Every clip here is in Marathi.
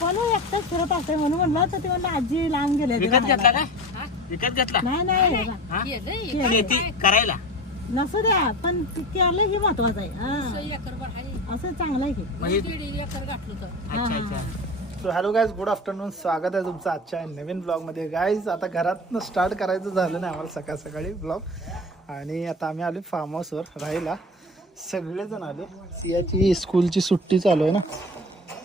पण एकटाच फिरत असते म्हणून म्हणलं तर ते म्हणलं आजी लांब गेले. विकत घेतला काय? विकत घेतला नाही हा? शेती करायला नसू द्या पण केलं हे महत्वाचं आहे. असं चांगलं आहे की म्हणजे अच्छा अच्छा. So hello guys, good afternoon. स्वागत आहे तुमचं आजच्या नवीन ब्लॉगमध्ये. गाईज आता घरातनं स्टार्ट करायचं झालं नाही आम्हाला सकाळ सकाळी ब्लॉग. आणि आता आम्ही आलो फार्म हाऊसवर राहायला. सगळेजण आले. सियाची स्कूलची सुट्टी चालू आहे ना,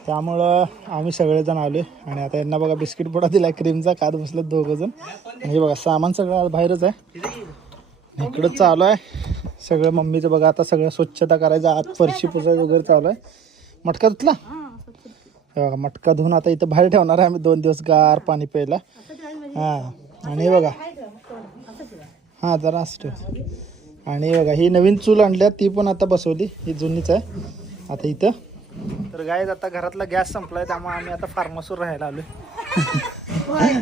त्यामुळं आम्ही सगळेजण आलो. आणि आता यांना बघा बिस्किट पुडा दिला क्रीमचा, खात बसले दोघंजण. म्हणजे बघा सामान सगळं बाहेरच आहे. इकडं चालू आहे सगळं मम्मीचं. बघा आता सगळं स्वच्छता करायचं, आत फरशी पुसायचं वगैरे चालू आहे. मटका धुतला बघा, मटका धुवून आता इथं बाहेर ठेवणार आहे आम्ही 2 दिवस गार पाणी प्यायला. हां आणि बघा हां जरा असतो. आणि बघा ही नवीन चूल आणल्या, ती पण आता बसवली. ही जुनीच आहे आता इथं. तर गाईज आता घरातला गॅस संपला आहे, त्यामुळे आम्ही आता फार्महाऊसवर राहायला आलो.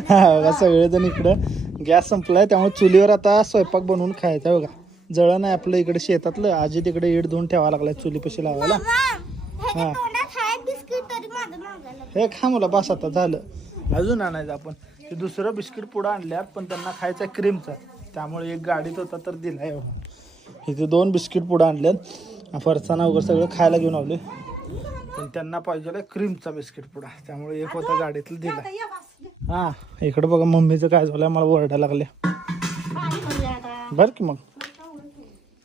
हा बघा सगळेजण इकडं. गॅस संपला आहे त्यामुळे चुलीवर आता स्वयंपाक बनवून खायचा. बघा जळण आहे आपलं इकडे शेतातलं. आजी तिकडे इड धुवून ठेवावं लागलाय चुलीपाशी लावायला. हां हे खा मला बस आता झालं. अजून आणायचं आपण. ते दुसरं बिस्किट पुडा आणल्यात पण त्यांना खायचा क्रीमचा, त्यामुळे एक गाडीत होता तर दिला. एवढा इथे 2 बिस्किट पुडा आणल्यात. फरसाणा वगैरे सगळं खायला घेऊन आले, पण त्यांना पाहिजे क्रीमचा बिस्किट पुडा, त्यामुळे एक होता गाडीतलं दिला. हां इकडं बघा मम्मीचं काय झालं, मला ओरडायला लागल्या बरं की. मग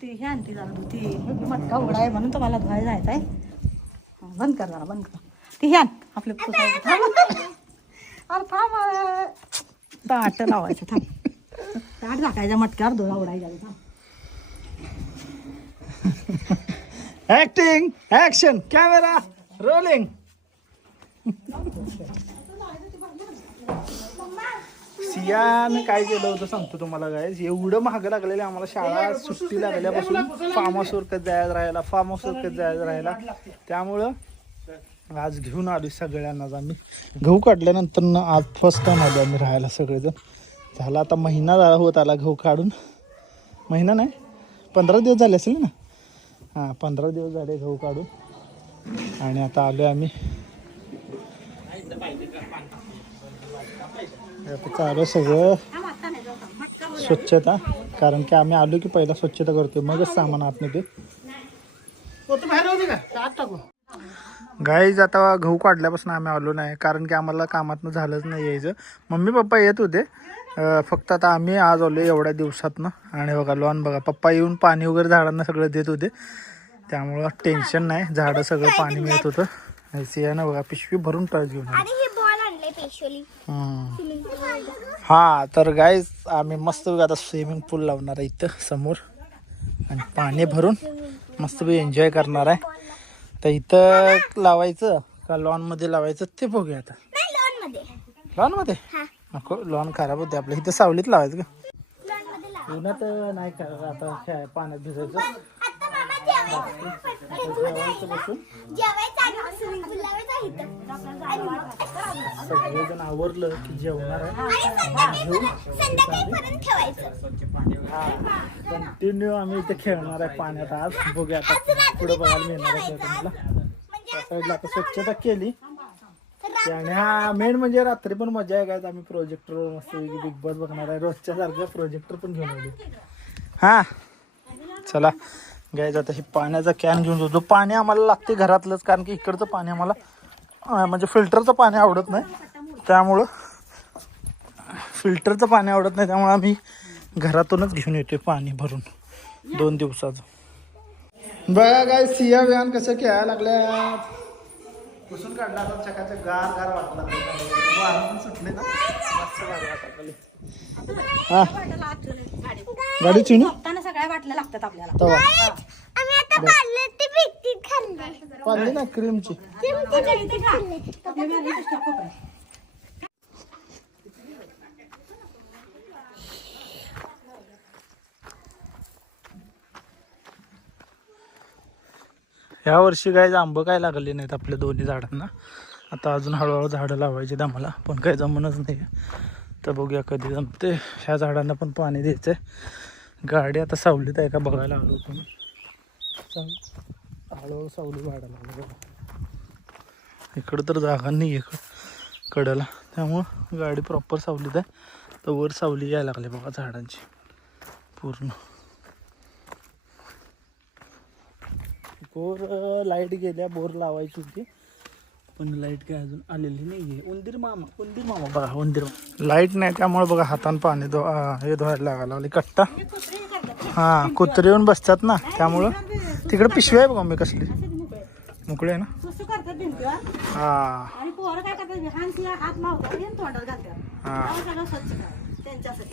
ती हे आणते जरा ती मटका उघडा आहे म्हणून तुम्हाला धुवायला जायचं आहे. बंद कर जरा, बंद कर. ती हे आण आपले ताट लावायचं. थांब ताट टाकायचं मटक्यावर धुवा उडायचा. Acting action camera rolling. सियानं काय केलं होतं सांगतो तुम्हाला गाईज. एवढं महाग लागलेलं आम्हाला, शाळा सुट्टी लागल्यापासून फार्म हाऊसवर कधी जायचं राहायला, फार्म हाऊसवर कधी जायचं राहायला. त्यामुळं आज घेऊन आलो सगळ्यांनाच. आम्ही गहू काढल्यानंतर ना आज फर्स्ट टाइम आलो आम्ही राहायला सगळेजण. झाला आता महिना झाला होत आला गहू काढून. महिना नाही 15 दिवस झाले असेल ना. हां 15 दिवस झाले गहू काढून. आणि आता आलो आम्ही. आता चालू सगळं स्वच्छता, कारण की आम्ही आलो की पहिला स्वच्छता करतो, मगच सामान आतमध्ये. गाईज आता गहू काढल्यापासून आम्ही आलो नाही, कारण की आम्हाला कामातनं झालंच नाही यायचं. मम्मी पप्पा येत होते, फक्त आता आम्ही आज आलो एवढ्या दिवसातनं. आणि बघा लॉन बघा, पप्पा येऊन पाणी वगैरे झाडांना सगळं देत होते, त्यामुळं टेन्शन नाही. झाडं सगळं पाणी मिळत होतं. सियानं बघा पिशवी भरून टळ घेऊन आली. हा तर गाईज आम्ही मस्त आता स्विमिंग पूल लावणार आहे इथं समोर, आणि पाणी भरून मस्त एन्जॉय करणार आहे. तर इथं लावायचं का लॉन मध्ये लावायचं ते बघूया आता. लॉन मध्ये नको, लॉन खराब होते आपल्या. इथं सावलीत लावायचं का, उन्हात नाही का. आता पाण्यात भिजायचं बसून. सगळेजण आवरलं की जेवणार आहे. कंटिन्यू आम्ही इथे खेळणार आहे पाण्यात आज. बघूया आता पुढे बघायला मिळणार आहे तुम्हाला. त्या साईडला आता स्वच्छता केली. आणि हा मेन म्हणजे रात्री पण मजा आहे काय. आम्ही प्रोजेक्टर मस्त बिग बॉस बघणार आहे रोजच्या सारखं. प्रोजेक्टर पण घेऊन आलो. हा चला गाईज आता हे पाण्याचा कॅन घेऊन जातो. पाणी आम्हाला लागते घरातलंच, कारण की इकडचं पाणी आम्हाला म्हणजे फिल्टरचं पाणी आवडत नाही, त्यामुळं फिल्टरचं पाणी आवडत नाही, त्यामुळं आम्ही घरातूनच घेऊन येतोय पाणी भरून 2 दिवसाचं. बघा काय सिया व्यान कसं खेळायला लागल्या. पुसून काढला आता चकाच्या गार गार वाटला. सुटले ना मस्त भारी वाटलं. हा गाडी चिनू सगळ्या बाटल्या लागतात आपल्याला. पाहिली ना क्रीमची. ह्या वर्षी काय आंबं काय लागले नाहीत आपल्या दोन्ही झाडांना. आता अजून हळूहळू झाडं लावायची आम्हाला, पण काही जमणच नाही. तर बघूया कधी जमते. ह्या झाडांना पण पाणी द्यायचं आहे. गाडी आता सावलीत आहे का बघायला आलो होतो. हळूहळू सावली वाढायला लागली. इकडं तर जागा नाही आहे. कडेला, त्यामुळं गाडी प्रॉपर सावलीत आहे. तर वर सावली यायला लागली बघा झाडांची पूर्ण. बोर लाईट गेल्या, बोर लावायची होती पण लाईट काय अजून आलेली नाही आहे. उंदीर मामा बघा, उंदीर लाईट नाही त्यामुळे बघा हातानं पाणी हे धुवायला लागायला लागले. कट्टा हां, कुत्रे येऊन बसतात ना त्यामुळं. तिकडे पिशवी आहे बघा मी कसली मोकळे आहे ना. हां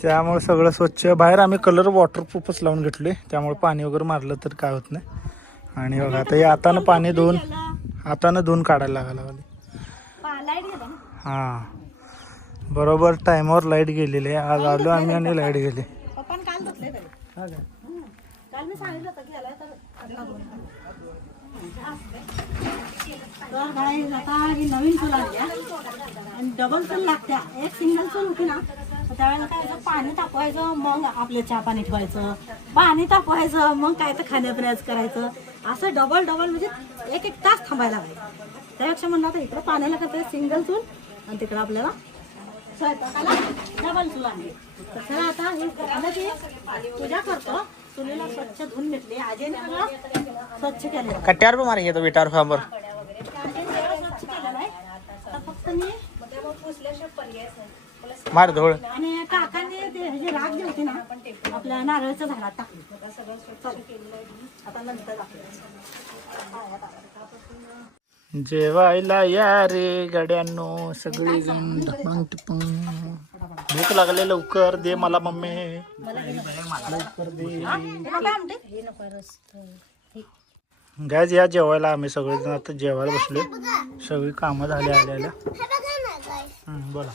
त्यामुळे सगळं स्वच्छ. बाहेर आम्ही कलर वॉटरप्रूफच लावून घेतले त्यामुळे पाणी वगैरे मारलं तर काय होत नाही. आणि बघा आता हे हातानं पाणी धुवून काढायला लागायला लागले. हां बरोबर टायमावर लाईट गेलेली आहे. आज आलो आम्ही आणि लाईट गेली. तर गाई आता ही नवीन चूल आली आणि डबल चूल लागत्या. एक सिंगल चूल होती ना त्यावेळेला काय पाणी तापवायचं, मग आपले चहा पाणी ठेवायचं, पाणी तापवायचं, मग काय तर खाण्यापिण्याचं करायचं. असं डबल म्हणजे एक तास थांबायला लागायचं. त्यापेक्षा म्हणलं आता इकडं पाण्याला करता सिंगल चूल आणि तिकडं आपल्याला स्वयंपाकाला डबल चूल आणली. तर चला आता हे झालं की पूजा करतो. चुलीला स्वच्छ धुवून घेतली आजीने, सगळं स्वच्छ केलं. कट्यावर पण मारे विटार फांबर स्वच्छ केलेलं आहे. तर फक्त मी मार धोळ. आणि काकाने ते हे राग जे होते ना आपल्या नारळाच्या झाडात टाकली. आता नंतर जेवायला या रे गड्यांनो सगळी जण. भूक लागले, लवकर दे मला मम्मी, लवकर दे. गायज या जेवायला आम्ही सगळेजण आता जेवायला बसलो. सगळी कामं झाली आल्याला. बोला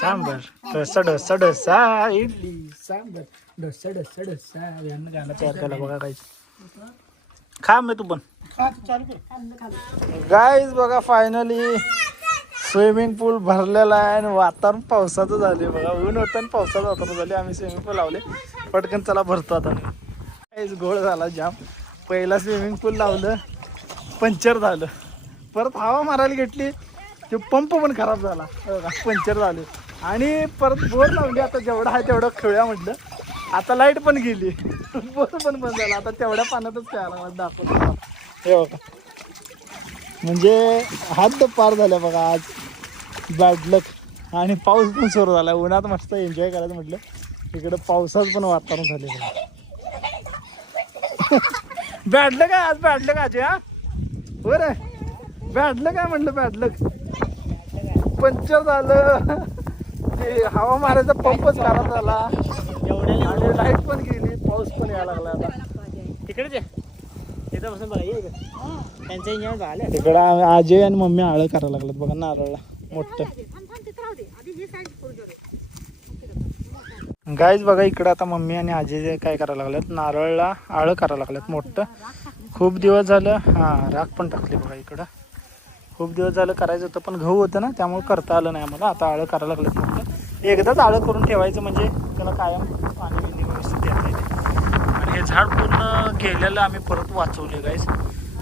सांबर डोसा डोसा इडली सांबर डोसा यांना गाणं तयार केला बघा. काही खा मी तू पण. गाईज बघा फायनली स्विमिंग पूल भरलेला आहे आणि वातावरण पावसाचं झाले बघा. ऊन होतं आणि पावसाचं वातावरण झाले. आम्ही स्विमिंग पूल लावले पटकन चला भरतो आता. गाईज गोळ झाला जाम. पहिला स्विमिंग पूल लावलं पंक्चर झालं. परत हवा मारायला घेतली ते पंप पण खराब झाला पंक्चर झाले. आणि परत बोर लावली. आता जेवढं आहे तेवढं खेळूया म्हटलं. आता लाईट पण गेली, बोर पण बंद झाला. आता तेवढ्या पाण्यातच खेळायला मला दाखवतो हे बघा. म्हणजे हात पार झाल्या बघा आज. बॅड लक. आणि पाऊस पण सुरू झाला. उन्हात मस्त एन्जॉय करायचं म्हटलं. इकडं पावसाचं पण वातावरण झालेलं आहे. बॅडलं काय आज, बॅडलं का अजय? हा बरं बॅडलं काय म्हटलं, बॅडलं पंक्चर झालं. ते हवा मारायचा पंपच खराब झाला आणि लाईट पण गेली. पाऊस पण यायला लागला. आता तिकडेच तिथं बसून बघा त्यांचं एन्जॉय झालं. तिकडं आजय आणि मम्मी आळं करायला लागलं बघा नारळला मोठं. गाईज बघा इकडं आता मम्मी आणि आजी काय करायला लागल्यात, नारळला आळं करायला लागल्यात मोठं. खूप दिवस झालं. हां राख पण टाकली बघा इकडं. खूप दिवस झालं करायचं होतं पण गहू होतं ना त्यामुळे करता आलं नाही आम्हाला. आता आळं करायला लागलं मोठं. एकदाच आळं करून ठेवायचं म्हणजे त्याला कायम पाणी बिणी व्यवस्थित देता येते. आणि हे झाड पूर्ण गेलेलं आम्ही परत वाचवले गाईज.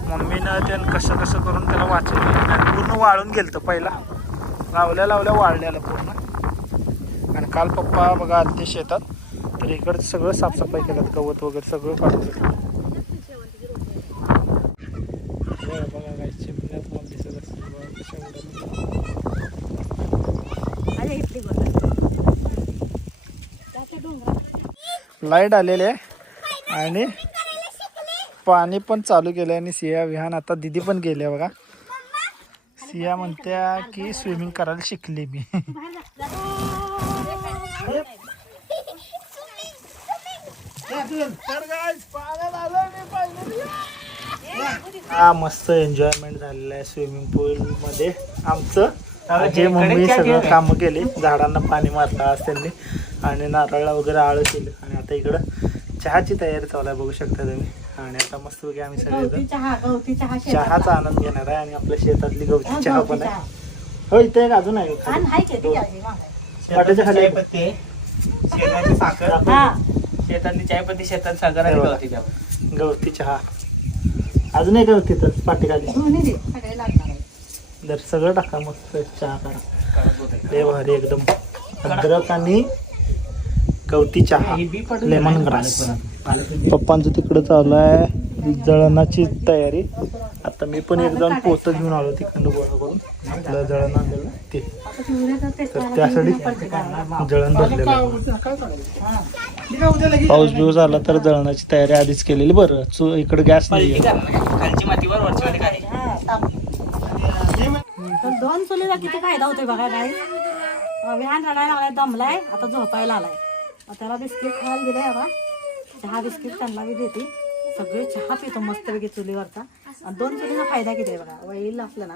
मम्मीनं त्यानं कसं करून त्याला वाचवलं. पूर्ण वाळून गेलं तर पहिला लावल्या वाळल्याला पूर्ण. आणि काल पप्पा बघा आलते शेतात तर इकडचं सगळं साफसफाई केलं. गवत वगैरे सगळं काढून घेतलं. बघा गाईज चिमण्यात मग दिसत असते बघा कशा लाईट आलेले आहे आणि पाणी पण चालू केलं. आणि सिया विहान आता दिदी पण गेल्या बघा. सिया म्हणत्या की स्विमिंग करायला शिकली मी. हा मस्त एन्जॉयमेंट झालेलं आहे स्विमिंग पूल मध्ये आमचं. जे मम्मी सगळं कामं केली. झाडांना पाणी मारलं आज त्यांनी आणि नारळाला वगैरे आळं केलं. आणि आता इकडं चहाची तयारी चालू आहे बघू शकता तुम्ही. आणि आता मस्त वगैरे आम्ही सगळे चहाचा आनंद घेणार आहे. आणि आपल्या शेतातली गवती चहा पण आहे. हो इथे एक अजून आहे चायपत्ती शेतातली साखर शेतातली चायपत्ती शेतात साखर आणि गवती चहा. अजून एक तिथं पाठी दोन्ही दे, सगळे लागणार आहे. जर सगळं टाका मस्त चहा करा लय भारी एकदम अद्रक आणि गवती चहा लेमन ग्रास. पप्पांचं तिकडं चालू आहे जळणाची तयारी. आता मी पण एक दोन पोतं घेऊन आलो तिकडं गोळा करून आपलं जळण आणलेलं ते, आता चिवड्याचं ते तर त्यासाठी जळण भरलेलं आहे. पाऊस बिऊस आला तर जळणाची तयारी आधीच केलेली बरं. इकडे गॅस नाही खालची मातीवर वरची माती खाली. तर 2 चुलीला किती फायदा होतोय बघा काय. विहान रडायला लागलाय, दमलाय, आता झोपायला आलाय. त्याला बिस्किट खायला दिलंय बघा. चहा बिस्किट त्यांना बी देते. सगळे चहा पितो मस्तपैकी चुलीवरचा. आणि 2 चुलीचा फायदा किती आहे बघा. वैल असलं ना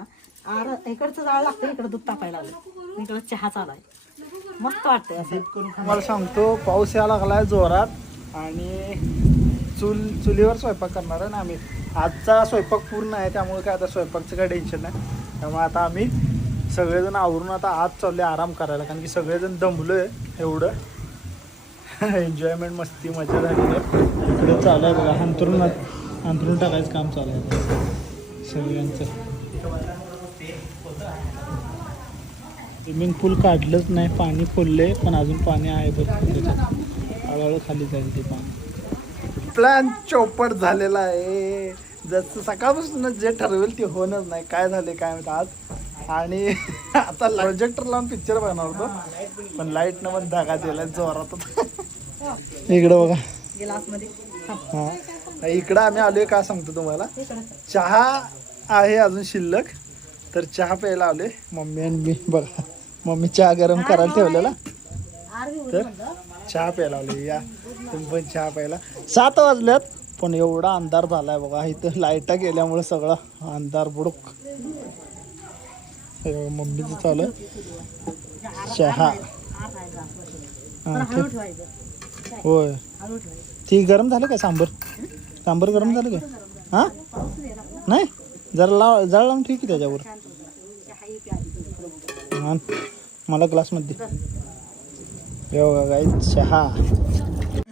इकडचं जाळ लागतं, इकडं दूध तापायला लागलं, इकडं चहा चालू आहे. मस्त वाटतंय असं. तुम्हाला सांगतो पाऊस यायला लागलाय जोरात आणि चुलीवर स्वयंपाक करणार आहे ना आम्ही. आजचा स्वयंपाक पूर्ण आहे त्यामुळे काय आता स्वयंपाकचं काय टेन्शन नाही. त्यामुळे आता आम्ही सगळेजण आवरून आता आज चालले आराम करायला, कारण की सगळेजण दमलोय एवढं. एन्जॉयमेंट मस्ती मजा झालेली आहे. इकडे चालू आहे बघा, अंतरून टाकायचं काम चालू आहे सगळ्यांचं. स्विमिंग पूल काढलंच नाही, पाणी खोलले पण अजून पाणी आहे भरपूर त्याच्यात. हळूहळू खाली जाईल ते पाणी. प्लॅन चौपट झालेला आहे. जसं सकाळपासून जे ठरवेल ते होणच नाही. काय झाले काय माहिती आज. आणि आता प्रोजेक्टर लावून पिक्चर बनवणार होतो पण लाईटनं पण धागा दिला जोरात. इकडं बघा गिलासमध्ये हा, इकडं आम्ही आलोय काय सांगतो तुम्हाला. चहा आहे अजून शिल्लक, तर चहा प्यायला आलोय मम्मी आणि मी. बघा मम्मी चहा गरम करायला ठेवलेला, तर चहा प्यायला आलोय. या तुम्ही पण चहा प्यायला. 7 वाजल्यात पण एवढा अंधार झालाय बघा. इथं लाईटा गेल्यामुळे सगळं अंधार बुडूक. मम्मीचं चालू आहे चहा. होय ती गरम झालं काय सांबर गरम झालं काय. हां नाही जरा जाळ लावून ठीक आहे त्याच्यावर. मला ग्लासमध्ये काय चहा.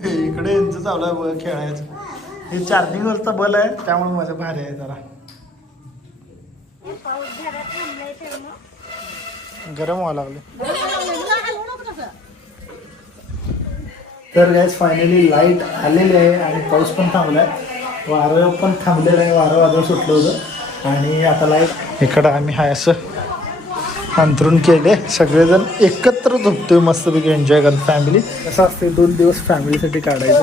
इकडे यांचं चालू आहे बघ खेळायचं. हे चार्जिंगवरचा बल आहे त्यामुळे माझं भारी आहे जरा. गरम व्हायला लागले. तर गॅस फायनली लाईट आलेली आहे आणि पाऊस पण थांबलाय, वारं पण थांबलेलं आहे. वारं वादळ सुटलं होतं आणि आता लाईट. इकडं आम्ही हाय असं अंतरून केले, सगळेजण एकत्र झोपतोय मस्तपैकी एन्जॉय करत. फॅमिली कसं असते 2 दिवस फॅमिलीसाठी काढायचं.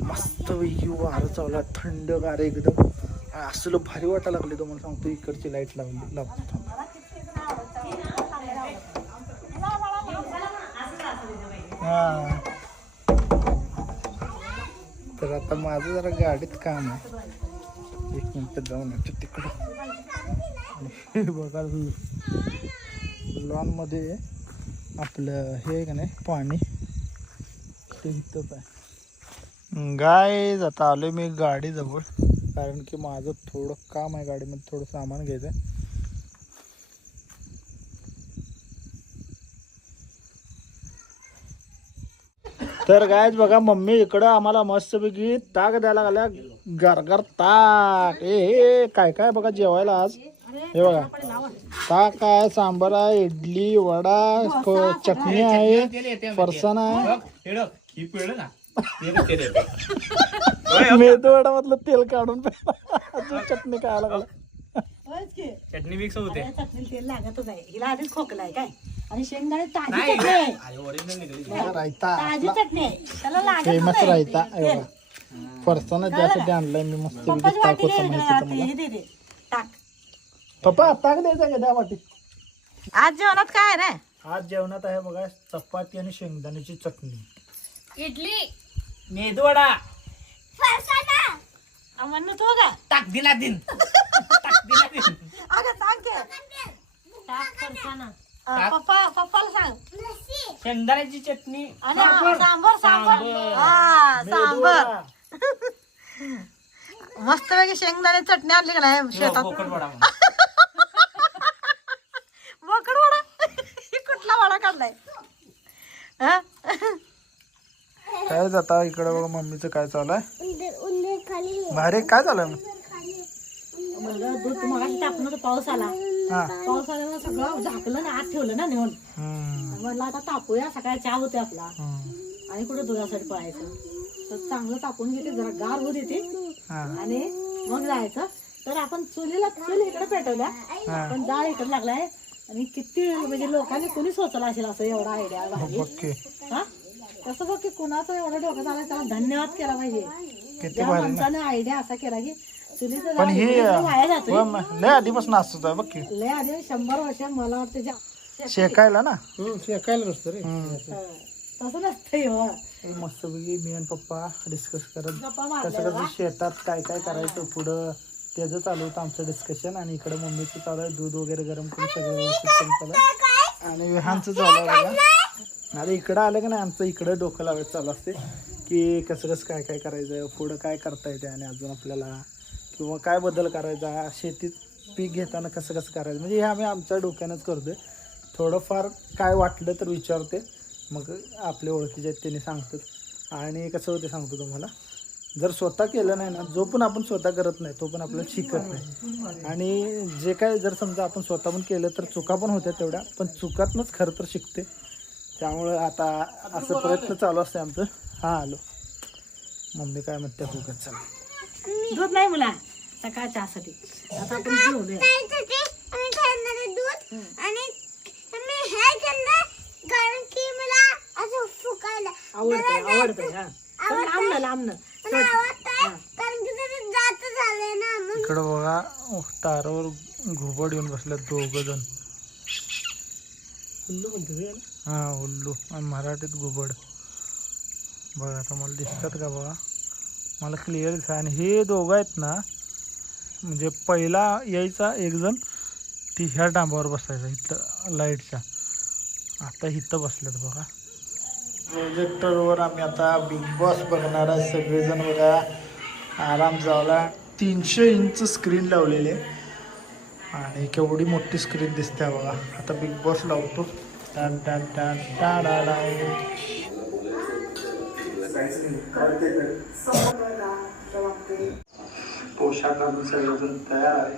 मस्तपैकी वारं चालू आहे, थंडगार एकदम. असलं भारी वाटायला लागले तुम्हाला सांगतो. इकडची लाईट लावतो. हां तर आता माझं जरा गाडीत काम आहे, 1 मिनिट जाऊन येतो तिकडं. बघा लॉनमध्ये आपलं हे आहे का नाही पाणी ते इथंच आहे. गाईज आता आलो मी गाडीजवळ, कारण की माझं थोडं काम आहे गाडीमध्ये, थोडं सामान घ्यायचं आहे. तर गायच बघा मम्मी इकडं आम्हाला मस्तपैकी ताक द्यायला लागल्या. गारगार ताक. हे काय काय बघा जेवायला आज. हे बघा ताक आहे, सांबार आहे, इडली, वडा, चटणी आहे, फरसाण आहे. मेदू वडा मधलं तेल काढून अजून चटणी काय लागला. चटणी मिक्स होते. चटणी तेल लागतच आहे. हिला आधीच खोकला आहे काय. आणि शेंगदाणे ताजी चटणी आहे. रायता ताजी चटणी आहे, त्याला लागत फेमस रायता. फरसाण त्यासाठी आणलंय मी मस्त ताक होतं माहिती तुम्हाला. टाक पप्पा ताक द्यायचा का त्या वाटी. आज जेवणात काय रे. आज जेवणात आहे बघा चपाती आणि शेंगदाण्याची चटणी, इडली, मेदूवडा, म्हणून तो का टाक दिला दिन. अगं सांग की. पप्पाला सांग. शेंगदाण्याची चटणी आणि सांबर. हा सांबर. मस्त पैकी शेंगदाणे चटणी आणली का नाही शेतात. बोकड वडा. कुठला वडा काढलाय. काय जाता इकडे बघा मम्मीचं काय चालू आहे. भारी काय चालू आहे. म्हणलं दूध मगाशी टाकून होतं, पाऊस आला. हा पाऊस आल्यामुळे सगळं झाकलं ना, आत ठेवलं ना नेऊन. म्हणलं आता तापूया, सकाळी चहा होते आपला आणि कुठं दुधासाठी पळायचं. तर चांगलं तापून घेते, जरा गार होऊ देते आणि मग जायचं. तर आपण चूल इकडे पेटवल्या, पण जाळ इकडे लागलाय. आणि किती म्हणजे लोकांनी कोणी सोचलं असेल असं एवढा आयडिया भारी. ओके हा तसं बघ की कुणाचं एवढं डोक्यात आलं, त्याला धन्यवाद केला पाहिजे. किती त्या भारी ना. माणसाने आयडिया असा केला की चुलीचं पण जाळ हे इकडे वाया जातोय. लय आधीपासून असतोच आहे बघ की लय आधी 100 वर्ष मला वाटतं शेकायला ना. शेकायला नसतं रे. तसं नसतंय हो. मस्तपैकी मी आणि पप्पा डिस्कस करत गप्पा कसं मारल्या कसं शेतात काय काय करायचं पुढं त्याचं चालू होतं आमचं डिस्कशन. आणि इकडे मम्मीचं चालू आहे दूध वगैरे गरम करून सगळं व्यवस्थित करून चालू आहे. आणि विहानचं चालू आहे बघा. आता इकडं आलं का नाही आमचं इकडं डोकं लावायचं चालू असते की कसं कसं काय काय करायचं, पुढं काय करता येते आणि अजून आपल्याला किंवा काय बदल करायचा, शेतीत पीक घेताना कसं कसं करायचं. म्हणजे हे आम्ही आमच्या डोक्यानंच करतोय. थोडंफार काय वाटलं तर विचारते, मग आपले ओळखीचे आहेत त्यांनी सांगतात. आणि कसं होते सांगतो तुम्हाला, जर स्वतः केलं नाही ना, जो पण आपण स्वतः करत नाही तो पण आपल्याला शिकत नाही. आणि जे काय जर समजा आपण स्वतः पण केलं तर चुका पण होत्या तेवढ्या, पण चुकातनंच खरं तर शिकते. त्यामुळं आता असं प्रयत्न चालू असते आमचं. हां आलो, मम्मी काय म्हणते फुकट चला. दूध नाही मुला सकाळ चहासाठी. आता आपण जेवूया. आवडतंय हा. पण लांबनं इकडं बघा तारावर घुबड येऊन बसल्या दोघ जण. हा उल्लू आणि मराठीत घुबड बघा. आता मला दिसतात का बघा, मला क्लिअर दिसत. आणि हे दोघं आहेत ना, म्हणजे पहिला यायचा एक जण ती ह्या डांबावर बसायचा इथं लाईटच्या, आता इथं बसल्यात बघा. प्रोजेक्टरवर आम्ही आता बिग बॉस बघणार आहे सगळेजण बघा. आराम झाला. 300 इंच स्क्रीन लावलेली आहे आणि केवढी मोठी स्क्रीन दिसते बघा. आता बिग बॉस लावतो. टान टान टान टाळा. पोशाख घालून सगळेजण तयार आहे.